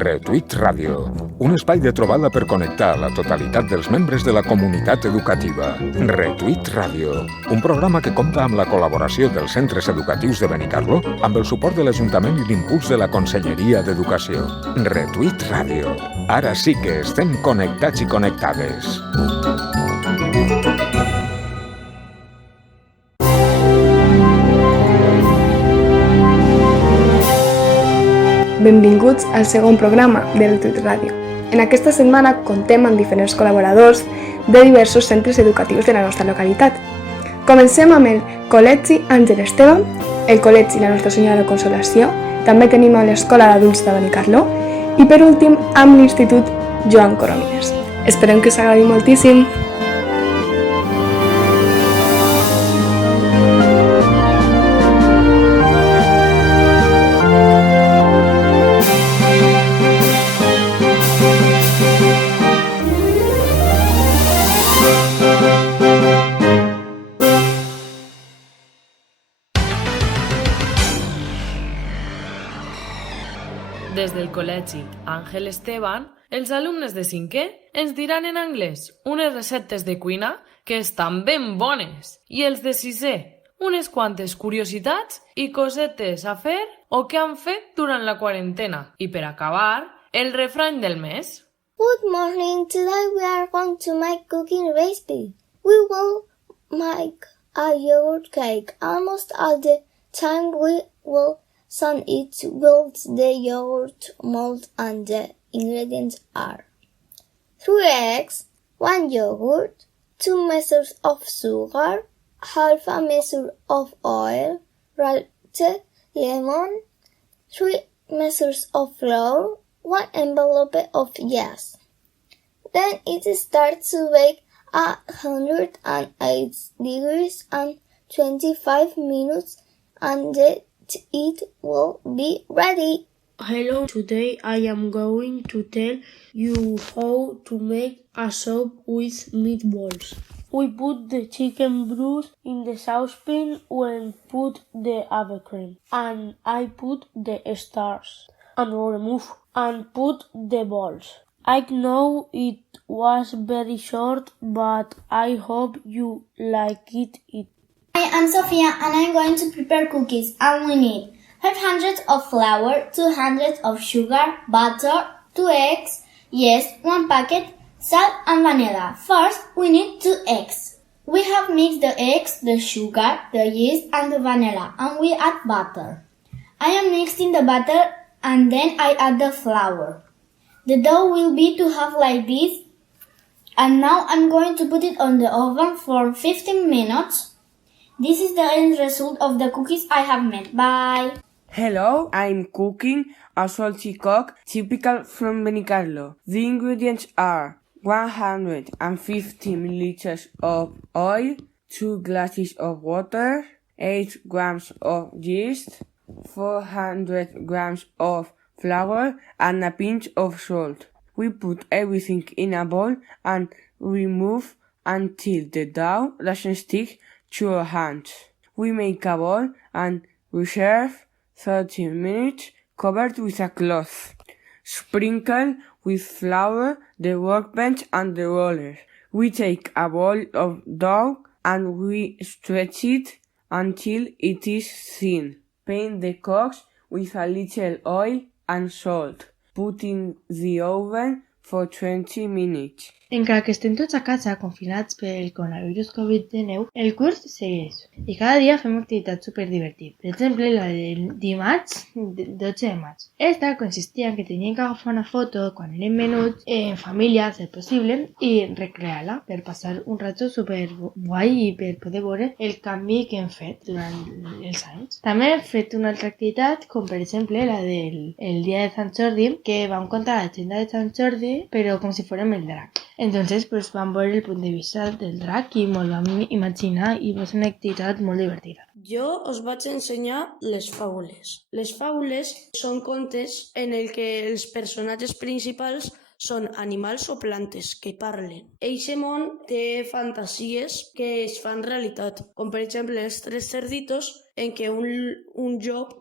Retuit Ràdio, un espai de trobada per connectar la totalitat dels membres de la comunitat educativa. Retuit Ràdio, un programa que compta amb la col·laboració dels centres educatius de Benicarló, amb el suport de l'Ajuntament i l'impuls de la Conselleria d'Educació. Retuit Ràdio, ara sí que estem connectats i connectades. Benvinguts al segon programa de Retuit Ràdio. En aquesta setmana contem amb diferents col·laboradors de diversos centres educatius de la nostra localitat. Comencem amb el Col·legi Àngel Esteve, el Col·legi La Nostra Senyora de Consolació, també tenim a l'Escola d'Adults de Benicarló i per últim amb l'Institut Joan Coromines. Esperem que us agradi moltíssim! Des del Col·legi Àngel Esteban, els alumnes de 5è ens diran en anglès unes receptes de cuina que estan ben bones i els de 6è unes quantes curiositats i cosetes a fer o que han fet durant la quarantena. I per acabar, el refrany del mes. Good morning, today we are going to make cooking recipe. We will make a yogurt cake. Almost all the time we will sand it with the yogurt mold and the ingredients are 3 eggs, 1 yogurt, 2 measures of sugar, half a measure of oil, grated lemon, 3 measures of flour, 1 envelope of yeast. Then it starts to bake at 108 degrees and 25 minutes and it will be ready. Hello, today I am going to tell you how to make a soup with meatballs. We put the chicken breast in the saucepan and put the avocado cream, and I put the stars and remove and put the balls. I know it was very short, but I hope you like it. Hi, I'm Sophia and I'm going to prepare cookies and we need 500 of flour, 200 of sugar, butter, 2 eggs, yeast, 1 packet, salt and vanilla. First, we need 2 eggs. We have mixed the eggs, the sugar, the yeast and the vanilla and we add butter. I am mixing the butter and then I add the flour. The dough will be to have like this and now I'm going to put it on the oven for 15 minutes. This is the end result of the cookies I have made. Bye! Hello, I'm cooking a salty cock typical from Benicarló. The ingredients are 150 milliliters of oil, 2 glasses of water, 8 grams of yeast, 400 grams of flour, and a pinch of salt. We put everything in a bowl and remove until the dough doesn't stick to our hands. We make a ball and reserve 30 minutes covered with a cloth. Sprinkle with flour the workbench and the roller. We take a ball of dough and we stretch it until it is thin. Paint the cocks with a little oil and salt. Put in the oven for 20 minutes. Encara que estem tots a casa confinats pel coronavirus Covid-19, el curs segueix i cada dia fem activitats superdivertides. Per exemple, la del dimarts 12 de maig. Esta consistia en que teníem que agafar una foto quan érem menuts, en família, si és possible, i recrear-la per passar un rato super guai i per poder veure el canvi que hem fet durant els anys. També hem fet una altra activitat, com per exemple la del dia de Sant Jordi, que vam contar la llegenda de Sant Jordi, però com si fórem el drac. Entonces, pues vam veure el punt de vista del drac i molt vam imaginar i va ser una activitat molt divertida. Jo us vaig ensenyar les faules. Les faules són contes en el que els personatges principals són animals o plantes que parlen. Eixe món té fantasies que es fan realitat, com per exemple els 3 cerditos en què un llop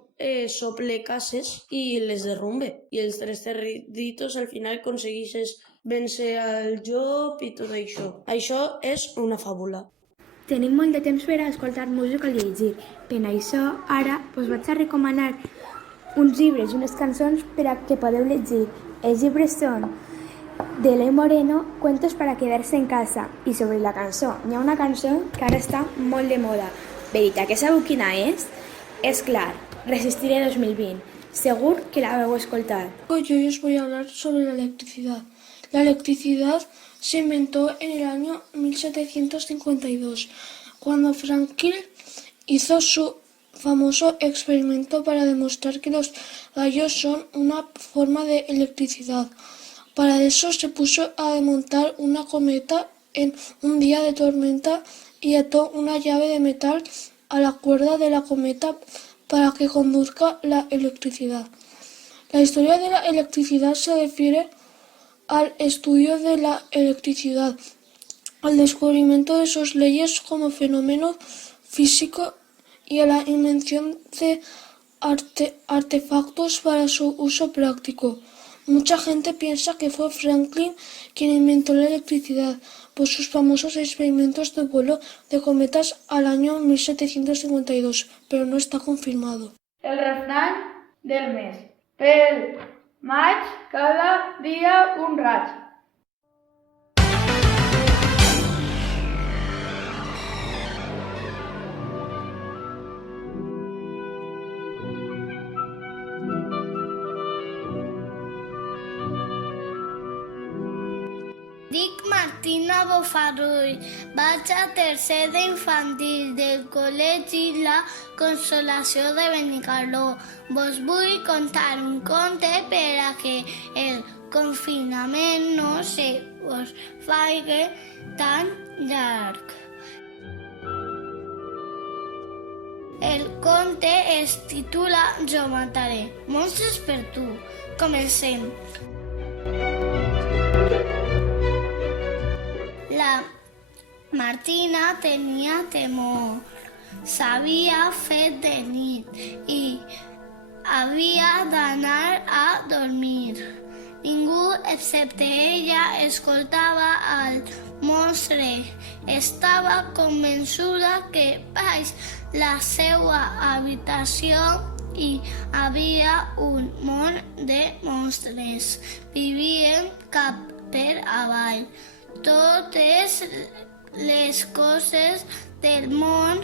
sople cases i les derrumbe. I els 3 cerditos al final aconsegueixes vèncer al llop i tot això. Això és una fàbula. Tenim molt de temps per a escoltar música i llegir. Per això, ara us vaig a recomanar uns llibres i unes cançons per a que podeu llegir. Els llibres són de Eloi Moreno, Cuentos para quedarse en casa. I sobre la cançó, hi ha una cançó que ara està molt de moda. Veritat que sabeu quina és? És clar, Resistiré 2020. Segur que la vau escoltar. Yo os voy a hablar sobre la electricidad. La electricidad se inventó en el año 1752, cuando Franklin hizo su famoso experimento para demostrar que los rayos son una forma de electricidad. Para eso se puso a desmontar una cometa en un día de tormenta y ató una llave de metal a la cuerda de la cometa para que conduzca la electricidad. La historia de la electricidad se refiere al estudio de la electricidad, al descubrimiento de sus leyes como fenómeno físico y a la invención de artefactos para su uso práctico. Mucha gente piensa que fue Franklin quien inventó la electricidad por sus famosos experimentos de vuelo de cometas al año 1752, pero no está confirmado. El refrán del mes. Pel maig, cada dia un raig. Dic Martina Bofarull, vaig a tercer d'infantil del Col·legi La Consolació de Benicarló. Vos vull contar un conte per a que el confinament no se vos faci tan llarg. El conte es titula Jo mataré monstres per tu. Comencem. La Martina tenia temor. S'havia fet de nit i havia d'anar a dormir. Ningú, excepte ella, escoltava al monstre. Estava convençuda que baix la seva habitació hi havia un món de monstres. Vivien cap per avall. Totes les coses del món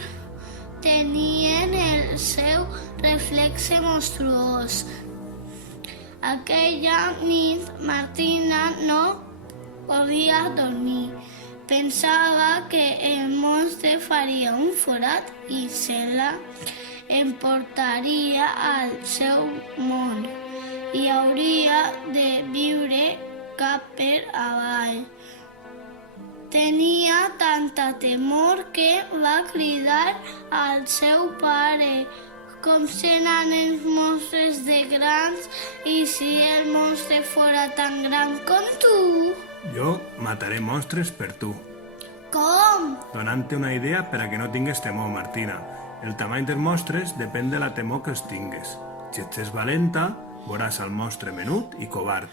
tenien el seu reflexe monstruós. Aquella nit Martina no podia dormir. Pensava que el monstre faria un forat i se la emportaria al seu món i hauria de viure cap per avall. Tenia tanta temor que va cridar al seu pare. Com seran els monstres de grans i si el monstre fora tan gran com tu? Jo mataré monstres per tu. Com? Donant-te una idea per a que no tingues temor, Martina. El tamany dels monstres depèn de la temor que els tingues. Si ets valenta, veuràs el monstre menut i covard.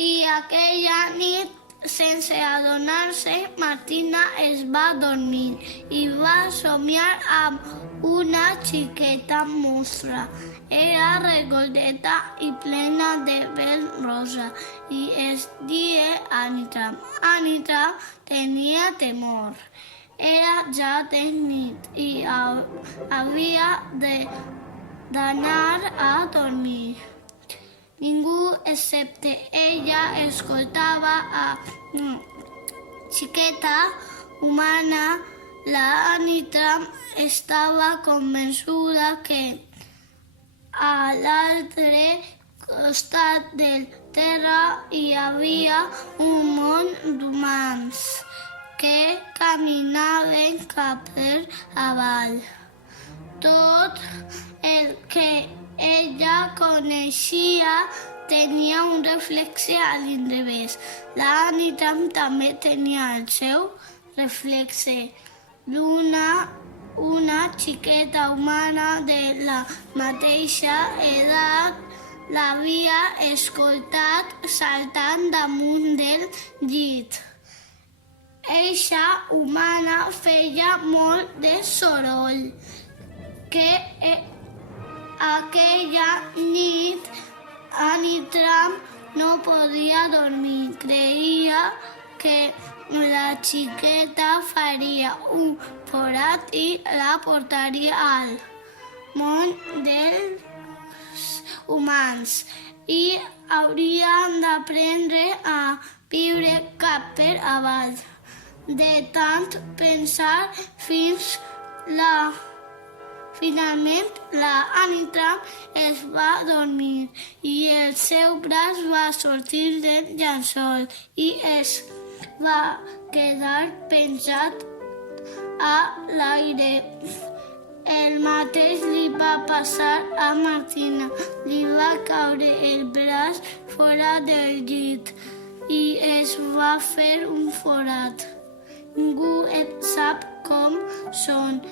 I aquella nit, sense adonar-se, Martina es va dormir i va somiar amb una xiqueta monstra. Era regordeta i plena de pèl rosa i es deia Anitra. Anitra tenia temor. Era ja de nit i havia d'anar a dormir. Ningú, excepte ella, escoltava a xiqueta humana. La Anitra estava convençuda que a l'altre costat del terra hi havia un món d'humans que caminaven cap per avall. Tot el que ella coneixia tenia un reflexe a l'inrevés. La Anitra també tenia el seu reflexe. L'una, una xiqueta humana de la mateixa edat l'havia escoltat saltant damunt del llit. Eixa humana feia molt de soroll, que aquella nit Anitram no podia dormir. Creia que la xiqueta faria un forat i la portaria al món dels humans i haurien d'aprendre a viure cap per avall. De tant pensar finalment la Anitram es va dormir i el seu braç va sortir del llençol i es va quedar penjat a l'aire. El mateix li va passar a Martina. Li va caure el braç fora del llit i es va fer un forat. Ningú sap com són.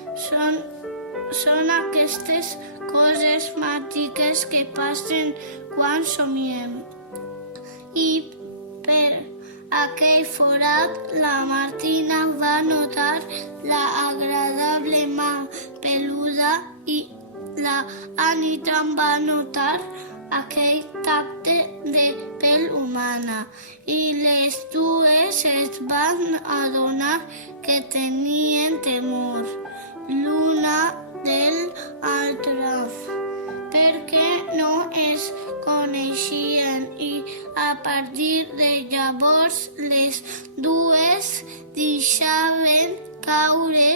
Són aquestes coses màgiques que passen quan somiem. I per aquell forat la Martina va notar l'agradable mà peluda i la Anitram va notar aquell tacte de pell humana i les dues es van adonar que tenien temor l'una de l'altra perquè no es coneixien i a partir de llavors les dues deixaven caure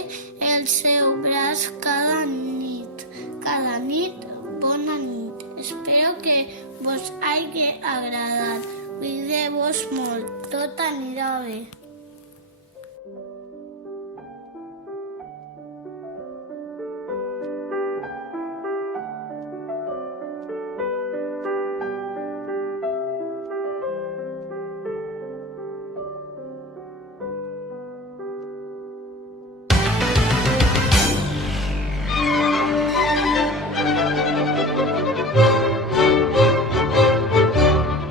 el seu braç cada nit. Bona nit. Espero que vos hagi agradat. Cuideu-vos molt. Tot anirà bé.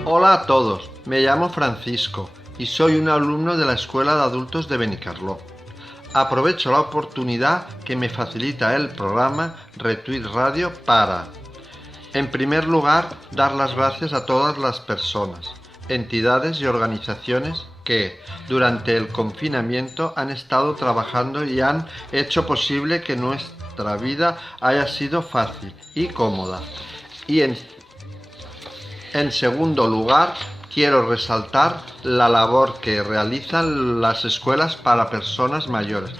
Hola a todos, me llamo Francisco y soy un alumno de la Escuela de Adultos de Benicarló. Aprovecho la oportunidad que me facilita el programa Retweet Radio para, en primer lugar, dar las gracias a todas las personas, entidades y organizaciones que, durante el confinamiento, han estado trabajando y han hecho posible que nuestra vida haya sido fácil y cómoda. Y en segundo lugar, quiero resaltar la labor que realizan las escuelas para personas mayores.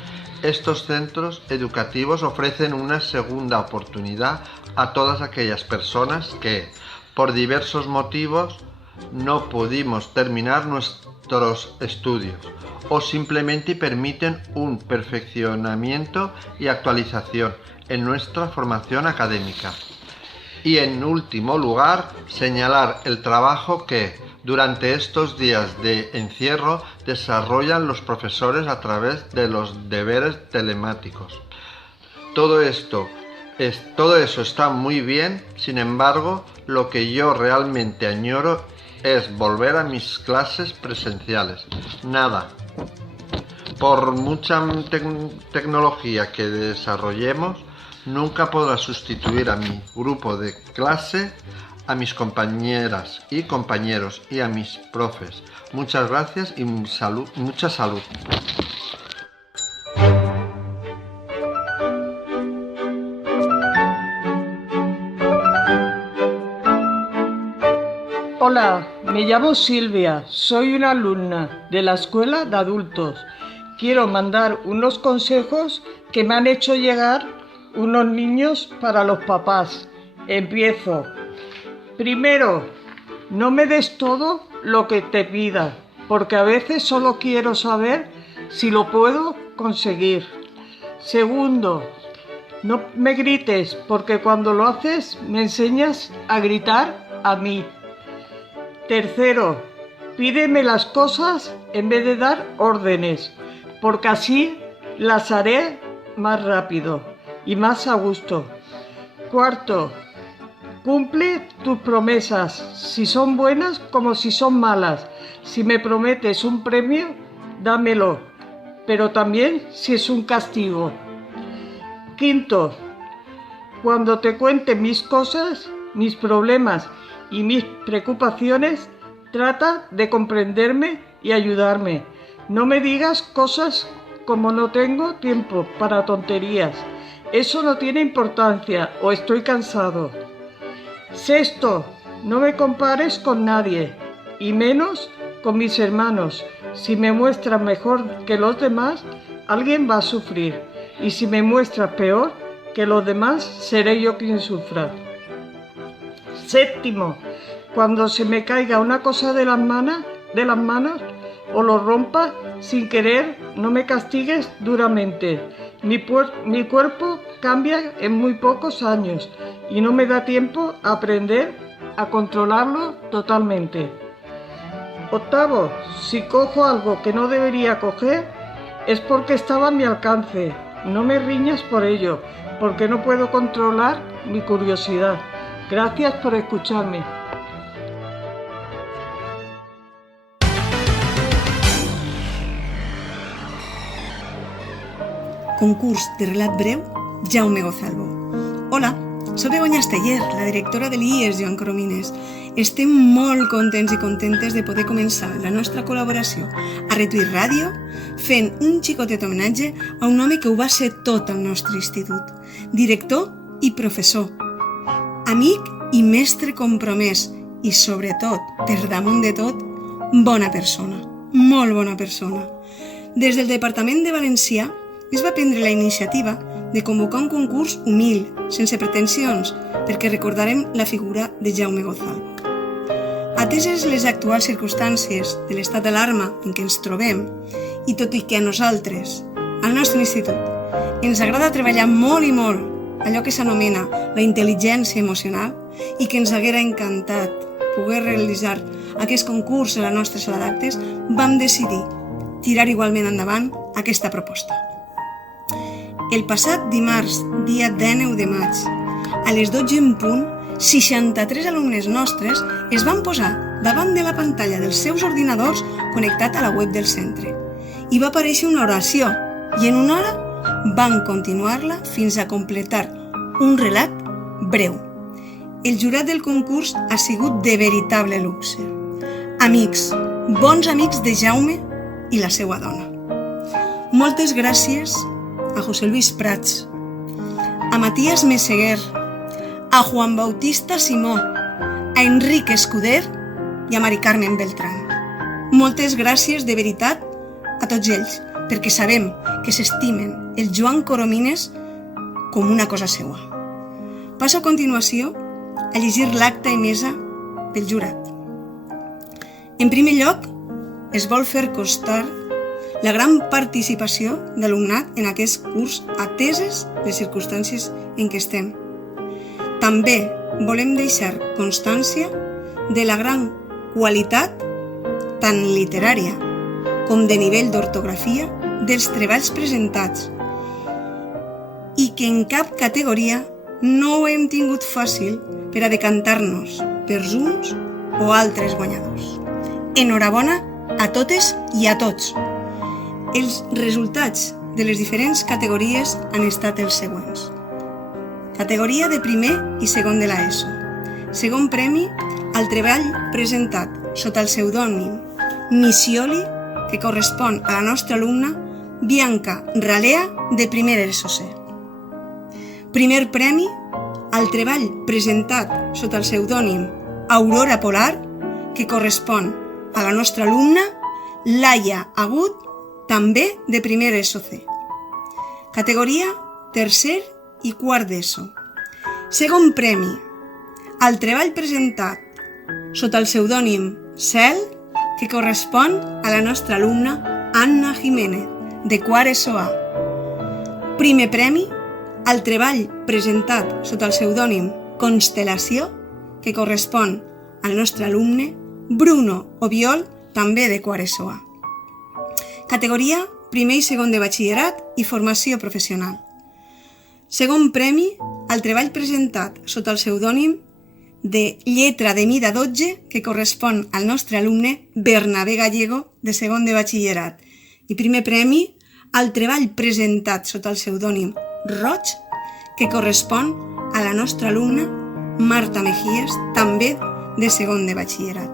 Estos centros educativos ofrecen una segunda oportunidad a todas aquellas personas que, por diversos motivos, no pudimos terminar nuestros estudios o simplemente permiten un perfeccionamiento y actualización en nuestra formación académica. Y en último lugar, señalar el trabajo que durante estos días de encierro desarrollan los profesores a través de los deberes telemáticos. Todo eso está muy bien, sin embargo, lo que yo realmente añoro es volver a mis clases presenciales. Nada. Por mucha tecnología que desarrollemos, nunca podrá sustituir a mi grupo de clase, a mis compañeras y compañeros y a mis profes. Muchas gracias y mucha salud. Hola, me llamo Silvia, soy una alumna de la Escuela de Adultos. Quiero mandar unos consejos que me han hecho llegar unos niños para los papás. Empiezo. Primero, no me des todo lo que te pida, porque a veces solo quiero saber si lo puedo conseguir. Segundo, no me grites, porque cuando lo haces me enseñas a gritar a mí. Tercero, pídeme las cosas en vez de dar órdenes, porque así las haré más rápido y más a gusto. Cuarto, cumple tus promesas, si son buenas como si son malas. Si me prometes un premio, dámelo, pero también si es un castigo. Quinto, cuando te cuente mis cosas, mis problemas y mis preocupaciones, trata de comprenderme y ayudarme. No me digas cosas como no tengo tiempo para tonterías. Eso no tiene importancia o estoy cansado. Sexto, no me compares con nadie, y menos con mis hermanos. Si me muestras mejor que los demás, alguien va a sufrir. Y si me muestras peor que los demás, seré yo quien sufra. Séptimo, cuando se me caiga una cosa de las manos o lo rompa sin querer, no me castigues duramente. Mi cuerpo cambia en muy pocos años y no me da tiempo a aprender a controlarlo totalmente. Octavo, si cojo algo que no debería coger, es porque estaba a mi alcance. No me riñas por ello, porque no puedo controlar mi curiosidad. Gracias por escucharme. Concurs de relat breu, Jaume Gozalvo. Hola, soc Begoña Esteller, la directora de l'IES Joan Coromines. Estem molt contents i contentes de poder començar la nostra col·laboració a Retuit Ràdio fent un xicotet homenatge a un home que ho va ser tot al nostre institut. Director i professor. Amic i mestre compromès i, sobretot, per damunt de tot, bona persona. Molt bona persona. Des del Departament de Valencià es va prendre la iniciativa de convocar un concurs humil, sense pretensions, perquè recordarem la figura de Jaume Gozalvo. Ateses les actuals circumstàncies de l'estat d'alarma en què ens trobem, i tot i que a nosaltres, al nostre institut, ens agrada treballar molt i molt allò que s'anomena la intel·ligència emocional i que ens haguera encantat poder realitzar aquest concurs a la nostra sala d'actes, vam decidir tirar igualment endavant aquesta proposta. El passat dimarts, dia 19 de maig, a les 12 en punt, 63 alumnes nostres es van posar davant de la pantalla dels seus ordinadors connectat a la web del centre. I va aparèixer una oració i en una hora van continuar-la fins a completar un relat breu. El jurat del concurs ha sigut de veritable luxe. Amics, bons amics de Jaume i la seva dona. Moltes gràcies a José Luis Prats, a Matías Meseguer, a Juan Bautista Simó, a Enric Escuder i a Mari Carmen Beltrán. Moltes gràcies de veritat a tots ells, perquè sabem que s'estimen el Joan Coromines com una cosa seua. Passo a continuació a llegir l'acta emesa pel jurat. En primer lloc, es vol fer constar la gran participació d'alumnat en aquest curs ateses les circumstàncies en què estem. També volem deixar constància de la gran qualitat tant literària com de nivell d'ortografia dels treballs presentats i que en cap categoria no ho hem tingut fàcil per a decantar-nos per uns o altres guanyadors. Enhorabona a totes i a tots. Els resultats de les diferents categories han estat els següents. Categoria de primer i segon de l'ESO. Segon premi al treball presentat sota el pseudònim Missioli, que correspon a la nostra alumna Bianca Ralea, de primer ESO-C. Primer premi al treball presentat sota el pseudònim Aurora Polar, que correspon a la nostra alumna Laia Agut, també de primer ESO-C. Categoria tercer i quart d'ESO. Segon premi al treball presentat sota el pseudònim Cel, que correspon a la nostra alumna Anna Jiménez, de quart ESO-A. Primer premi al treball presentat sota el pseudònim Constel·lació, que correspon al nostre alumne Bruno Obiol, també de quart ESO-A. Categoria primer i segon de batxillerat i formació professional. Segon premi al treball presentat sota el pseudònim de lletra de mida 12 que correspon al nostre alumne Bernabé Gallego de segon de batxillerat. I primer premi al treball presentat sota el pseudònim Roig que correspon a la nostra alumna Marta Mejías, també de segon de batxillerat.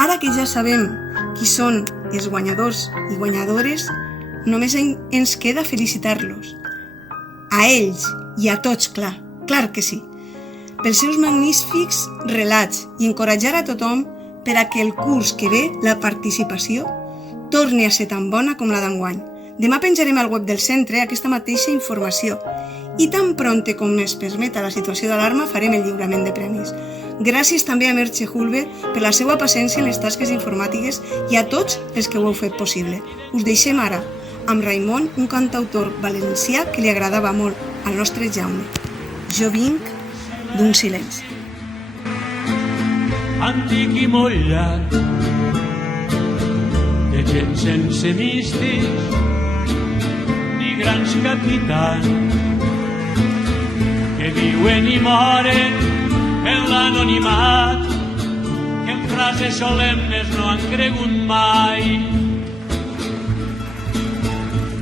Ara que ja sabem qui són els guanyadors i guanyadores, només ens queda felicitar-los. A ells i a tots, clar que sí, pels seus magnífics relats i encoratjar a tothom per a que el curs que ve la participació torni a ser tan bona com la d'enguany. Demà penjarem al web del centre aquesta mateixa informació i tan prompte com es permeta la situació d'alarma farem el lliurament de premis. Gràcies també a Merche Hulbe per la seva paciència en les tasques informàtiques i a tots els que ho heu fet possible. Us deixem ara amb Raimon, un cantautor valencià que li agradava molt al nostre Jaume. Jo vinc d'un silenci. Antic i molt llarg, de gent sense místics ni grans capitans que viuen i moren en l'anonimat, que en frases solemnes no han cregut mai.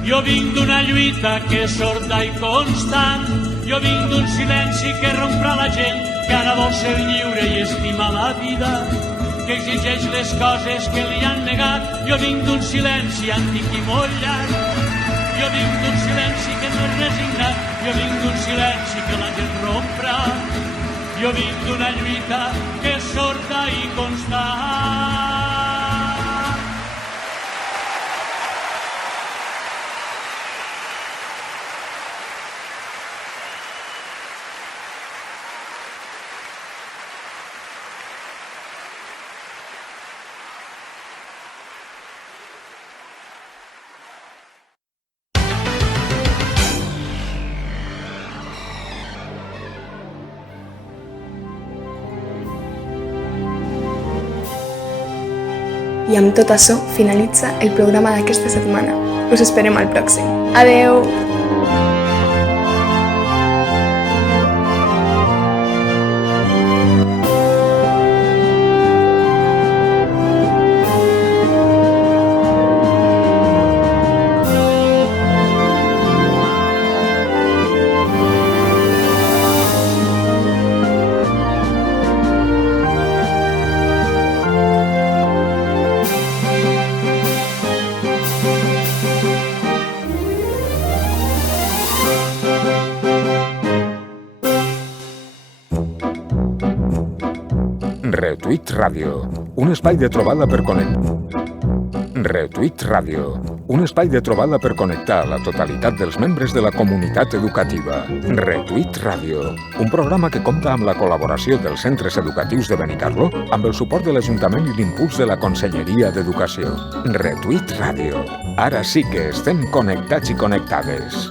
Jo vinc d'una lluita que és sorda i constant, jo vinc d'un silenci que romprà la gent que ara vol ser lliure i estimar la vida, que exigeix les coses que li han negat. Jo vinc d'un silenci antic i molt llarg, jo vinc d'un silenci que no és resignat, jo vinc d'un silenci que la gent romprà, jo vinc d'una lluita que és sorda i constant. I amb tot això finalitza el programa d'aquesta setmana. Us esperem al pròxim. Adeu! Retuit Ràdio, un espai de trobada per connectar. Retuit Ràdio, un espai de trobada per connectar la totalitat dels membres de la comunitat educativa. Retuit Ràdio, un programa que compta amb la col·laboració dels centres educatius de Benicarló, amb el suport de l'Ajuntament i l'impuls de la Conselleria d'Educació. Retuit Ràdio, ara sí que estem connectats i connectades.